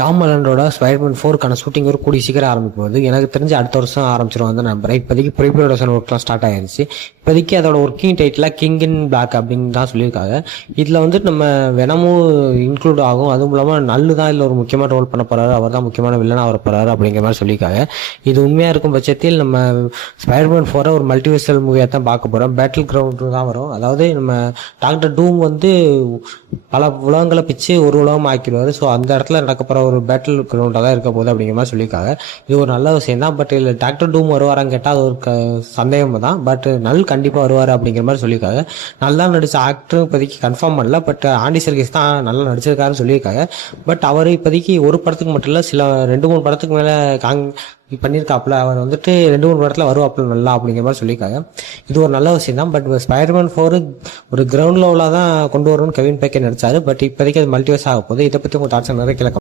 Tom ஹாலண்டோட Spiderman 4க்கான shooting ஒரு கூடிய சீக்கிரம் ஆரம்பிக்கும் போது எனக்கு தெரிஞ்சு அடுத்த வருஷம் ஆரம்பிச்சிடும் வந்து நம்புறேன். இப்போதைக்கு ப்ரீ ப்ரொடக்ஷன் ஒர்க்லாம் ஸ்டார்ட் ஆயிருச்சு. இப்போதைக்கு அதோட working title king in black அப்படின்னு தான் சொல்லியிருக்காங்க. இதில் வந்து நம்ம வெனமும் இன்க்ளூட் ஆகும். அதுவும் இல்லாமல் நல்லு தான் இதில் ஒரு முக்கியமான ரோல் பண்ண போறாரு. அவர் தான் முக்கியமான வில்லனாக வர போறாரு அப்படிங்கிற மாதிரி சொல்லியிருக்காங்க. இது உண்மையாக இருக்கும் பட்சத்தில் நம்ம ஸ்பைடர்மேன் 4 ஒரு மல்டிவர்சல் மூவியாக தான் பார்க்க போகிறோம். பேட்டில் கிரவுண்டு தான் வரும். அதாவது நம்ம டாக்டர் டூம் வந்து பல உலகங்களை பிச்சு ஒரு உலகம் ஆக்கிடுவார். ஸோ அந்த இடத்துல நடக்க போகிற ஒரு பேட்டில் கிரவுண்டாக தான் இருக்க போகுது அப்படிங்கிற மாதிரி சொல்லியிருக்காங்க. இது ஒரு நல்ல விஷயம் தான். பட் இதில் டாக்டர் டூம் வருவாரான்னு கேட்டால் அது ஒரு சந்தேகம் தான். பட் நல் கண்டிப்பாக வருவார் அப்படிங்கிற மாதிரி சொல்லியிருக்காங்க. நல்லா நடிச்ச ஆக்டரும் இப்போதைக்கு கன்ஃபார்ம் பண்ணல. பட் ஆண்டி சர்கிஸ் தான் நல்லா நடிச்சிருக்காருன்னு சொல்லியிருக்காங்க. பட் அவர் இப்போதைக்கு ஒரு படத்துக்கு மட்டும் இல்லை, சில 2-3 படத்துக்கு மேலே பண்ணியிருக்காப்புல. அவர் வந்துட்டு 2-3 படத்தில் வருவாப்புல நல்லா அப்படிங்கிற மாதிரி சொல்லியிருக்காங்க. இது ஒரு நல்ல விஷயம் தான். பட் ஸ்பைடர்மேன் 4 ஒரு கிரவுண்ட் லெவலாக தான் கொண்டு வரணும்னு கெவின் பேக்கே நடிச்சாரு. பட் இப்போதைக்கு அது மல்டிவர்ஸ் ஆக போகுது. இதை பற்றி உங்கள் தாட்ஸ் நிறைய